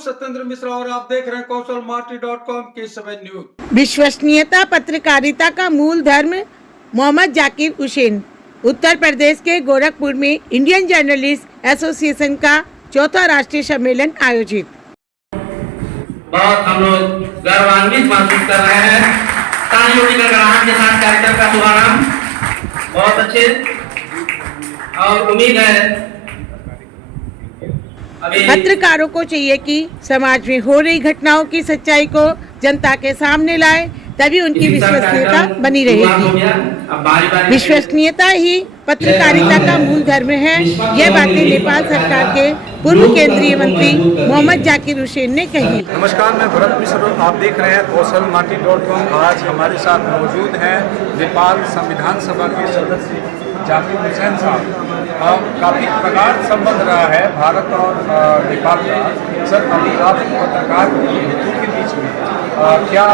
सत्येंद्र मिश्रा और आप देख रहे हैं कौशलमार्टी.com की 7 न्यूज। विश्वसनीयता पत्रकारिता का मूल धर्म। मोहम्मद जाकिर हुसैन। उत्तर प्रदेश के गोरखपुर में इंडियन जर्नलिस्ट एसोसिएशन का 4था राष्ट्रीय सम्मेलन आयोजित। बहुत हम लोग गौरवान्वित महसूस कर रहे हैं। तालियों की गड़गड़ाहट के साथ कार्यक्रम का शुभारंभ बहुत अच्छे, और उम्मीद है पत्रकारों को चाहिए कि समाज में हो रही घटनाओं की सच्चाई को जनता के सामने लाए, तभी उनकी विश्वसनीयता बनी रहेगी। विश्वसनीयता ही पत्रकारिता का मूल धर्म है। यह बातें नेपाल सरकार के पूर्व केंद्रीय मंत्री मोहम्मद जाकिर हुसैन ने कही। नमस्कार, मैं भरत मिश्र, आप देख रहे हैं कौशलमार्टी.com। आज हमारे साथ मौजूद हैं नेपाल संविधान सभा के सदस्य जाकिर हुसैन साहब। काफ़ी प्रगाढ़ संबंध रहा है भारत और नेपाल का। सर, अभी आप पत्रकार हितों के बीच में क्या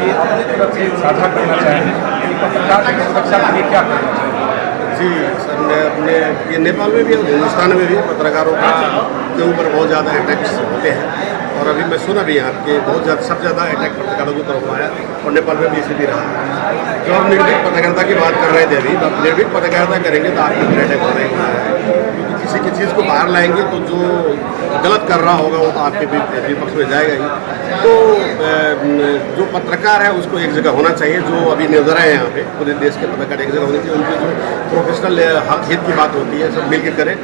ये अपनी तरफ से साझा करना चाहेंगे कि पत्रकार की सुरक्षा के लिए क्या करना चाहिए? जी सर, मैं अपने ये नेपाल में भी और हिंदुस्तान में भी पत्रकारों के ऊपर बहुत ज़्यादा अटैक्स होते हैं, और अभी मैं सुना भी यहाँ कि सबसे ज़्यादा अटैक पत्रकारों की तरफ हुआ है, और नेपाल में भी इसी भी रहा है। जो हम निर्भीक पत्रकारिता की बात कर रहे थे अभी, अब निर्भीक पत्रकारिता करेंगे तो आपके ऊपर अटैक होना ही होना है, क्योंकि किसी की चीज़ को बाहर लाएंगे तो जो गलत कर रहा होगा वो तो आपके विपक्ष में जाएगा ही। तो जो पत्रकार है उसको एक जगह होना चाहिए, जो अभी नजर आए यहाँ पे पूरे देश के पत्रकार एक जगह होने चाहिए। उनकी जो प्रोफेशनल हक हित की बात होती है सब मिलकर करें,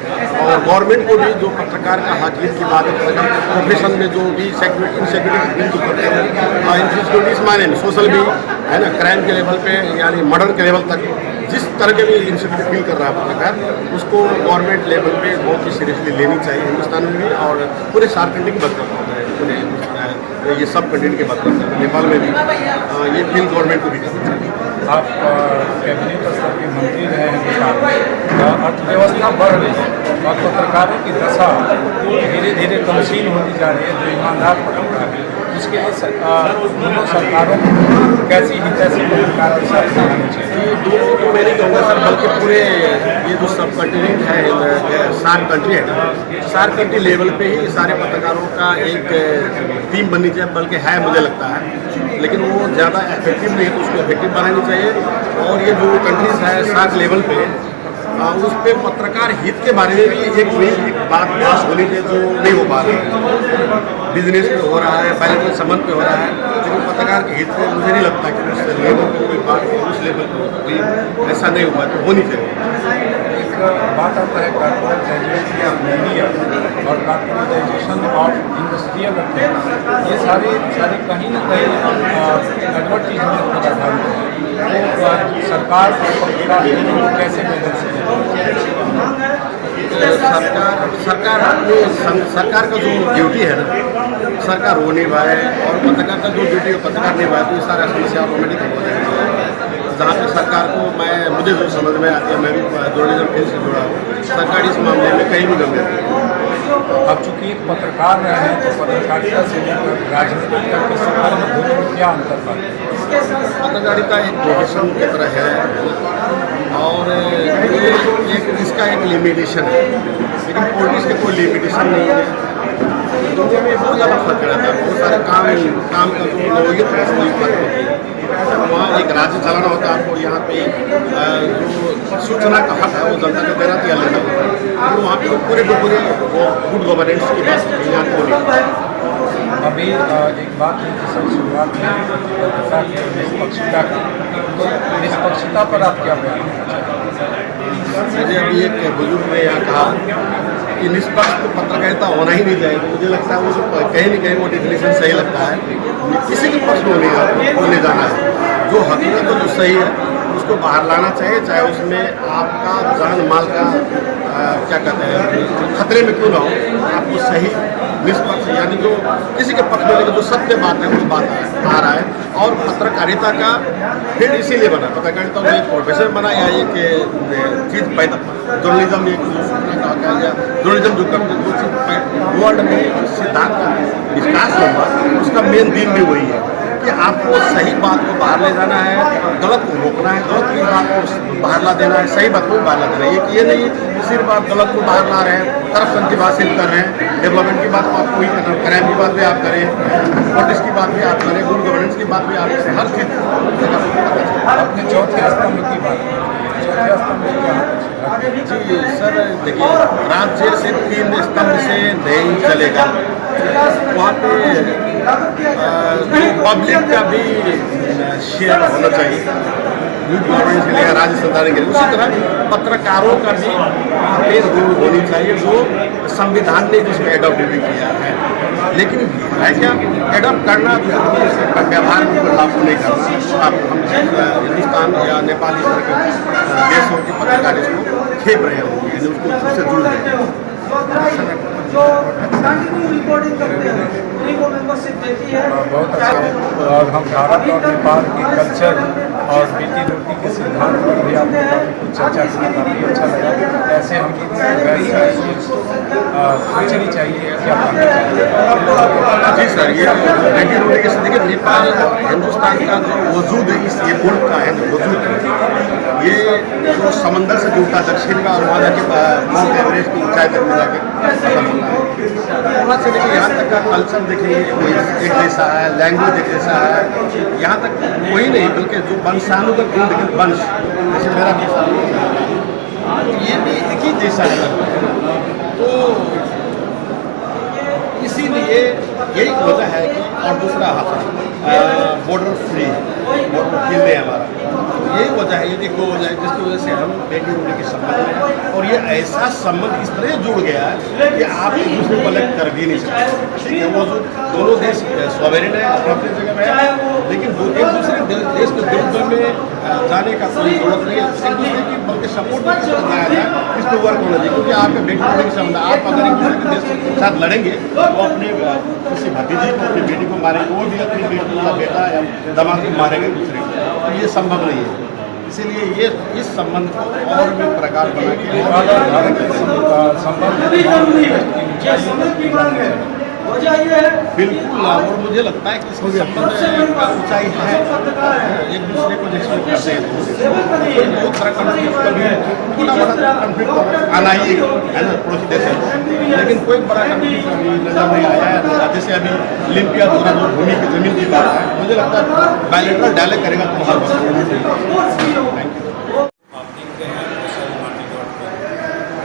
और गवर्नमेंट को भी जो पत्रकार का हक हित की बात है, पत्रकार प्रोफेशन में जो भी इनसिक्योरिटी फील करते हैं, इनसिक्योरिटीज माने सोशल भी है ना, क्राइम के लेवल पे यानी मर्डर के लेवल तक जिस तरह के भी इनसिक्योरिटी फील कर रहा है पत्रकार, उसको गवर्नमेंट लेवल पे बहुत ही सीरियसली लेनी चाहिए, हिंदुस्तान में भी और पूरे सार्कंट्री की बात करता है, पूरे ये सब कंट्री की बात करता है, नेपाल में भी ये फील गवर्नमेंट को भी करना चाहिए। आप कैबिनेट स्तर के मंत्री रहे हैं नेपाल में, अर्थव्यवस्था बढ़ रही है और पत्रकारों की दशा धीरे धीरे कमशील होती जा रही है, जो ईमानदार पत्रकार है उसके लिए दोनों सरकारों को कैसी हितैषी पत्रकार के साथ बनानी चाहिए? दोनों को मैं नहीं कहूँगा सर, बल्कि पूरे ये जो सब कंटिनेंट है, सार्क कंट्री है ना, सार्क कंट्री लेवल पे ही सारे पत्रकारों का एक टीम बननी चाहिए, बल्कि है मुझे लगता है, लेकिन वो ज़्यादा इफेक्टिव नहीं है, तो उसको इफेक्टिव बनानी चाहिए। और ये जो कंट्रीज है सार्क लेवल पे, उस पर पत्रकार हित के बारे में भी एक बात पास होनी चाहिए, जो नहीं हो पा रही है। बिजनेस पे हो रहा है, बायलैटरल संबंध पे हो रहा है, लेकिन पत्रकार के हित पे मुझे नहीं लगता कि उस लेवल पर कोई बात उस लेवल पर ऐसा नहीं हुआ, तो होनी चाहिए। एक बात आता है कॉर्पोरेटाइजेशन ऑफ मीडिया और कॉर्पोरेटाइजेशन ऑफ इंडस्ट्रियल अफेयर्स, ये सारे कहीं ना कहीं एडवर्टीजमेंट पर आधारित है। तो सरकार और पत्रकार को कैसे बैलेंस सरकार का जो ड्यूटी है ना, सरकार वो निभाए, और पत्रकार का जो ड्यूटी है पत्रकार निभाए, तो ये सारा समस्या ऑटोमेटिक हो जाएगी। जहाँ पे सरकार को मुझे जो समझ में आती है, मैं भी जर्नलिज्म फील्ड से जुड़ा हूँ, सरकार इस मामले में कहीं भी गम नहीं है। अब चूँकि एक पत्रकार रहे हैं, तो पत्रकारिता से लेकर राजनीति तक के सफर में दोनों क्या अंतर पाते हैं? पत्रकारिता एक प्रोफेशन की तरह है, और इसका एक लिमिटेशन है, लेकिन पॉलिटिक्स के कोई लिमिटेशन नहीं है। दुनिया में बहुत ज़्यादा फर्क रहता है, बहुत सारे काम का जो नौयत है उसमें फर्क होती है। वहाँ एक राज्य चलाना होता है आपको, यहाँ पे जो सूचना का हक है वो जनता को देना दिया लेना होता है, तो वहाँ पे पूरे गुड गवर्नेंस की बात है यहाँ को नहीं। अभी एक बात है कि सब शुरुआत में निष्पक्षता की, तो निष्पक्षता पर आप क्या बयान देना चाहेंगे? मुझे अभी एक बुजुर्ग ने यहाँ कहा कि निष्पक्ष तो पत्रकारिता होना ही नहीं चाहिए, मुझे लगता है वो कहीं न कहीं वो डिफिनेशन सही लगता है। किसी के पक्ष में नहीं जाना है, जो हकीकत तो जो सही है उसको बाहर लाना चाहिए, चाहे उसमें आपका जान माल का क्या कहते हैं खतरे में क्यों ना हो, आपको सही निष्पक्ष यानी जो किसी के पक्ष में लेकर जो सत्य बात है वो बात आ रहा है। और पत्रकारिता का फिर इसीलिए बना, पत्रकारिता में एक प्रोफेशन बना या एक चीज़ पैदा, जर्नलिज्म एक सूचना का या जर्नलिज्म जो करते हैं, जो चीज़ वर्ल्ड में सिद्धांत का विकास हुआ उसका मेन दिन भी वही है। कि आपको सही बात को बाहर ले जाना है, गलत को रोकना है, गलत की बात को बाहर ला देना है, सही बात को बाहर ला देना है। ये नहीं कि सिर्फ आप गलत को बाहर ला रहे हैं, करप्शन की बात सिर्फ कर रहे हैं, डेवलपमेंट की बात को आप कोई करना, क्राइम की बात भी आप करें, पॉलिटिक्स की बात भी आप करें, गुड गवर्नेंस की बात भी आप करें, हर चीज़ अपने चौथे स्तंभ की बात, चौथे स्तंभ की बात। जी सर, देखिए राज्य से 3 स्तंभ से नहीं चलेगा, वहाँ पे पब्लिक का भी शेयर होना चाहिए, गुड गवर्नेंस के लिए, राज्य सरकार के लिए। उसी तरह पत्रकारों का भी पेज रोल होनी चाहिए, जो संविधान ने जिसमें एडॉप्ट भी किया है। लेकिन है क्या, एडॉप्ट करना व्यवहार में लागू नहीं करना। आप हम हिंदुस्तान या नेपाल इस तरह के देशों के पत्रकार इसको खेप रहे होंगे, उसको उससे जुड़ रहे हैं। जो कंटिन्यू रिपोर्टिंग करते हैं उन्हीं को मेंबरशिप देती है। बहुत अच्छा। और हम भारत और नेपाल के कल्चर और बेटी रोटी के सिद्धांत पर भी आपने काफ़ी कुछ चर्चा की, काफ़ी अच्छा लगा। ऐसे हम सोचनी चाहिए, क्या करना चाहिए। जी सर, ये बेटी रोटी के देखिए नेपाल और हिंदुस्तान का जो वजूद है, इस ये मुल्क का है वजूद, ये जो समंदर से जुड़ता दक्षिण का और वहाँ जाके माउंट एवरेस्ट की ऊंचाई तक में जाके खत्म होता है। वहाँ से लेकर यहाँ तक का कल्चर देखेंगे एक जैसा है, लैंग्वेज एक जैसा है। यहाँ तक वही नहीं बल्कि जो वंशानुगत गुण देखें, वंश जैसे मेरा ये भी एक ही जैसा है। तो इसीलिए यही वजह है कि, और दूसरा बॉर्डर फ्री, बॉर्डर किले हमारा, यही वजह है, ये एक दो वजह है जिसकी वजह से हम बेटी रोटी के संबंध में, और ये ऐसा संबंध इस तरह जुड़ गया है कि आप एक दूसरे को अलग कर भी नहीं सकते। ठीक है, वो जो दोनों देश सॉवरेन है, अपनी जगह में है, लेकिन एक दूसरे देश के विरुद्ध में जाने का कोई जरूरत नहीं है। एक दूसरे की बल्कि सपोर्ट में जाया जाए, इस पर वर्क होना चाहिए। क्योंकि आपके बेटी रोटी के संबंध, आप अगर एक दूसरे के देश के साथ लड़ेंगे तो अपने किसी भतीजी को, अपनी बेटी को मारेंगे, वो भी अपनी बेटी या बेटा या दामाद को मारेंगे दूसरे को, तो ये संभव नहीं है। इसीलिए ये इस संबंध को और भी प्रकार बना के वजह ये है बिल्कुल, और मुझे लगता है कि इसके संबंध का ऊंचाई है, एक दूसरे को जैसे करते हैं, कोई बहुत बड़ा कन्फ्लिक्ट कभी छोटा बड़ा कन्फ्लिक्ट आना ही है ना पड़ोसी देश है, लेकिन कोई बड़ा कन्फ्लिक्ट अभी नजर नहीं आया है। जैसे अभी ओलंपिया द्वारा जो भूमि की जमीन की बात है, मुझे लगता है बायलैटरल डायलॉग करेगा तो हर बात। आप देख रहे हैं कौशलमाटी.com।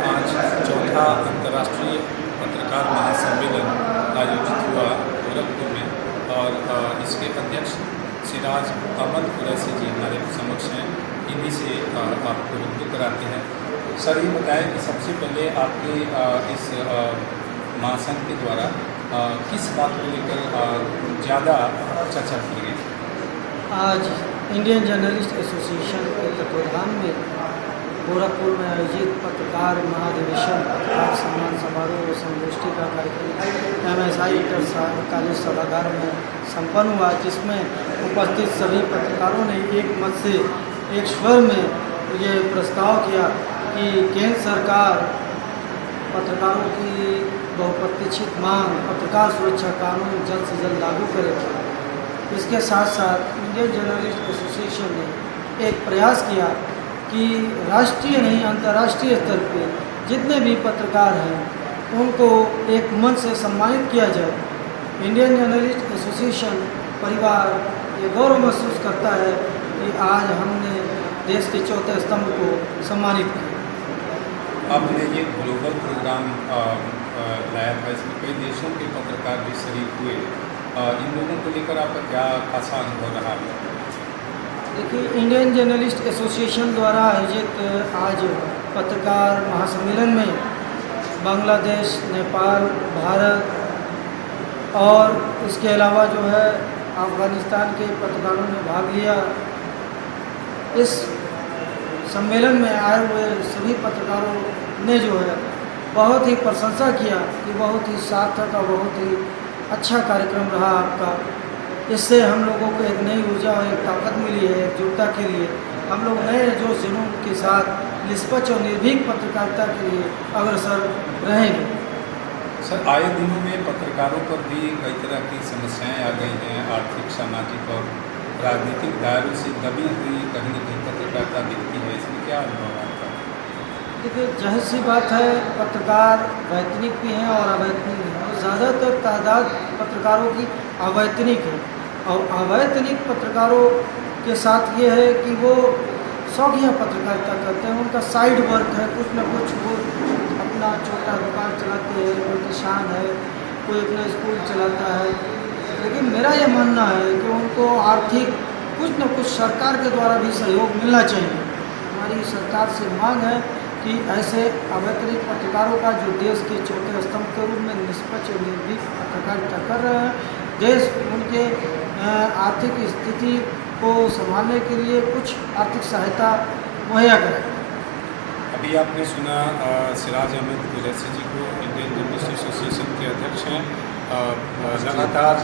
आज चौथा अंतर्राष्ट्रीय पत्रकार महासम्मेलन आयोजित हुआ गोरखपुर में, और इसके अध्यक्ष सिराज अहमद कुरैशी जी हमारे समक्ष हैं। इन्हीं से आपको रुबरू कराते हैं। सर, ये बताएं कि सबसे पहले आपके इस महासंघ के द्वारा किस बात को लेकर ज़्यादा चर्चा की गई? आज इंडियन जर्नलिस्ट एसोसिएशन के तत्वाधान में गोरखपुर में आयोजित पत्रकार महाधिवेशन, पत्रकार सम्मान समारोह और संगोष्ठी का कार्यक्रम MSI इंटर कॉलेज सभागार में संपन्न हुआ, जिसमें उपस्थित सभी पत्रकारों ने एक मत से, एक स्वर में ये प्रस्ताव किया कि केंद्र सरकार पत्रकारों की बहुप्रतीक्षित मांग पत्रकार सुरक्षा कानून जल्द से जल्द लागू करे। इसके साथ साथ इंडियन जर्नलिस्ट एसोसिएशन ने एक प्रयास किया कि राष्ट्रीय नहीं अंतर्राष्ट्रीय स्तर पे जितने भी पत्रकार हैं उनको एक मंच से सम्मानित किया जाए। इंडियन जर्नलिस्ट एसोसिएशन परिवार ये गौरव महसूस करता है कि आज हमने देश के चौथे स्तंभ को सम्मानित किया। आपने ये ग्लोबल प्रोग्राम लाया था, इसमें कई देशों के पत्रकार भी शरीक हुए। इन लोगों को लेकर आपका क्या खासा अनुभव रहा? देखिए, इंडियन जर्नलिस्ट एसोसिएशन द्वारा आयोजित आज पत्रकार महासम्मेलन में बांग्लादेश, नेपाल, भारत और इसके अलावा जो है अफ़गानिस्तान के पत्रकारों ने भाग लिया। इस सम्मेलन में आए हुए सभी पत्रकारों ने जो है बहुत ही प्रशंसा किया कि बहुत ही सार्थक और बहुत ही अच्छा कार्यक्रम रहा आपका। इससे हम लोगों को एक नई ऊर्जा और एक ताकत मिली है एकजुटता के लिए। हम लोग नए जोश जुनून के साथ निष्पक्ष और निर्भीक पत्रकारिता के लिए अग्रसर रहेंगे। सर, आए दिनों में पत्रकारों पर भी कई तरह की समस्याएं आ गई हैं। आर्थिक, सामाजिक और राजनीतिक दायरों से दबी हुई कहीं न कहीं पत्रकारिता दिखती है। इसमें क्या अनुभव है आपका? देखिए, जाहिर सी बात है, पत्रकार वैतनिक भी हैं और अवैतनिक भी हैं। ज़्यादातर तादाद पत्रकारों की अवैतनिक है और अवैतनिक पत्रकारों के साथ ये है कि वो शौकिया पत्रकारिता करते हैं। उनका साइड वर्क है, कुछ न कुछ वो अपना छोटा दुकान चलाते हैं, कोई किसान है, कोई अपना स्कूल चलाता है। लेकिन मेरा ये मानना है कि उनको आर्थिक कुछ न कुछ सरकार के द्वारा भी सहयोग मिलना चाहिए। हमारी सरकार से मांग है कि ऐसे अवैतनिक पत्रकारों का, जो देश के चौथे स्तंभ के रूप में निष्पक्ष और निर्भीक पत्रकारिता कर रहे हैं, देश उनके आर्थिक स्थिति को संभालने के लिए कुछ आर्थिक सहायता मुहैया करे। अभी आपने सुना सिराज अहमद कुरैशी जी को, इंडियन जर्नलिस्ट एसोसिएशन के अध्यक्ष हैं, लगातार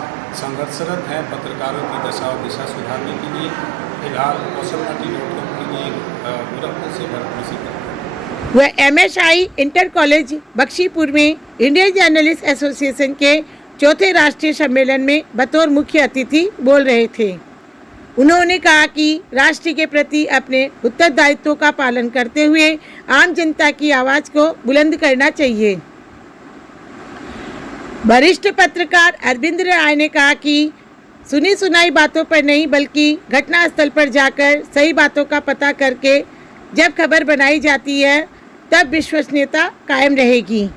संघर्षरत हैं पत्रकारों की दशा और दिशा सुधारने के लिए। फिलहाल कौशलमाटी.com के लिए गोरखपुर से भरतपुर से वह MSI इंटर कॉलेज बख्शीपुर में इंडियन जर्नलिस्ट एसोसिएशन के चौथे राष्ट्रीय सम्मेलन में बतौर मुख्य अतिथि बोल रहे थे। उन्होंने कहा कि राष्ट्र के प्रति अपने उत्तरदायित्वों का पालन करते हुए आम जनता की आवाज़ को बुलंद करना चाहिए। वरिष्ठ पत्रकार अरविंद राय ने कहा कि सुनी सुनाई बातों पर नहीं, बल्कि घटनास्थल पर जाकर सही बातों का पता करके जब खबर बनाई जाती है, तब विश्वसनीयता कायम रहेगी।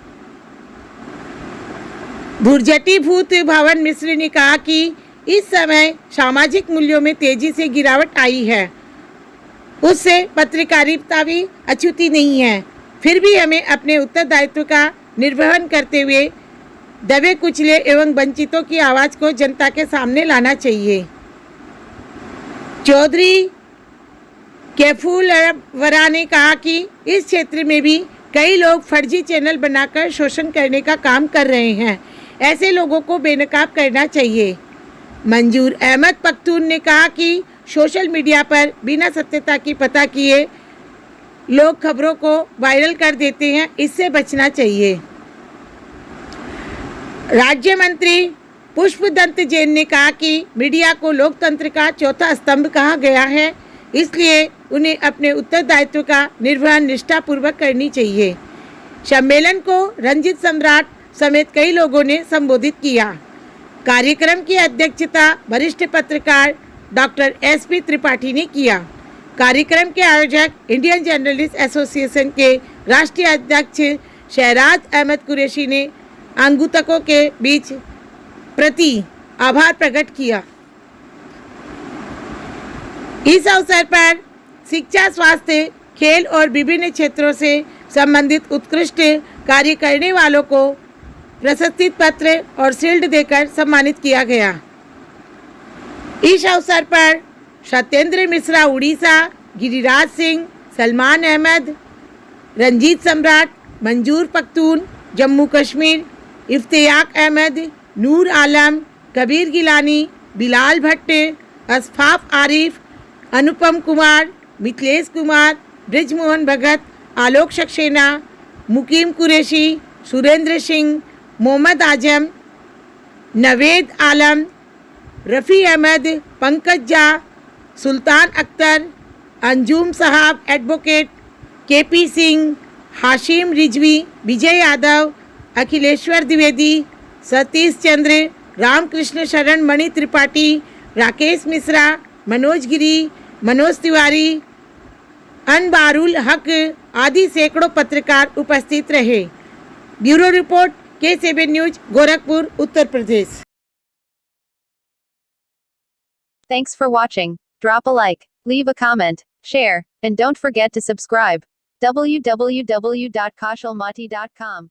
धुरजटी भूत भवन मिश्र ने कहा कि इस समय सामाजिक मूल्यों में तेजी से गिरावट आई है, उससे पत्रकारिता भी अछूती नहीं है। फिर भी हमें अपने उत्तरदायित्व का निर्वहन करते हुए दबे कुचले एवं वंचितों की आवाज़ को जनता के सामने लाना चाहिए। चौधरी कैफूल वरा ने कहा कि इस क्षेत्र में भी कई लोग फर्जी चैनल बनाकर शोषण करने का काम कर रहे हैं। ऐसे लोगों को बेनकाब करना चाहिए। मंजूर अहमद पख्तून ने कहा कि सोशल मीडिया पर बिना सत्यता की पता किए लोग खबरों को वायरल कर देते हैं, इससे बचना चाहिए। राज्य मंत्री पुष्पदंत जैन ने कहा कि मीडिया को लोकतंत्र का चौथा स्तंभ कहा गया है, इसलिए उन्हें अपने उत्तरदायित्व का निर्वहन निष्ठापूर्वक करनी चाहिए। सम्मेलन को रंजित सम्राट समेत कई लोगों ने संबोधित किया। कार्यक्रम की अध्यक्षता वरिष्ठ पत्रकार डॉक्टर SP त्रिपाठी ने किया। कार्यक्रम के आयोजक इंडियन जर्नलिस्ट एसोसिएशन के राष्ट्रीय अध्यक्ष शहराज अहमद कुरैशी ने आगंतुकों के बीच प्रति आभार प्रकट किया। इस अवसर पर शिक्षा, स्वास्थ्य, खेल और विभिन्न क्षेत्रों से संबंधित उत्कृष्ट कार्य करने वालों को प्रशस्ति पत्र और शील्ड देकर सम्मानित किया गया। इस अवसर पर सत्येंद्र मिश्रा उड़ीसा, गिरिराज सिंह, सलमान अहमद, रंजीत सम्राट, मंजूर पख्तून जम्मू कश्मीर, इफ्तियाक अहमद, नूर आलम, कबीर गिलानी, बिलाल भट्ट, असफाफ आरिफ, अनुपम कुमार, मिथिलेश कुमार, ब्रिजमोहन भगत, आलोक सक्सेना, मुकीम कुरैशी, सुरेंद्र सिंह, मोहम्मद आजम, नवेद आलम, रफ़ी अहमद, पंकज झा, सुल्तान अख्तर, अंजुम साहब एडवोकेट, KP सिंह, हाशिम रिजवी, विजय यादव, अखिलेश्वर द्विवेदी, सतीश चंद्र, रामकृष्ण शरण मणि त्रिपाठी, राकेश मिश्रा, मनोज गिरी, मनोज तिवारी, अनबारुल हक आदि सैकड़ों पत्रकार उपस्थित रहे। Bureau report K7 news, Gorakhpur, Uttar Pradesh. Thanks for watching. Drop a like, leave a comment, share, and don't forget to subscribe. www.kaushalmati.com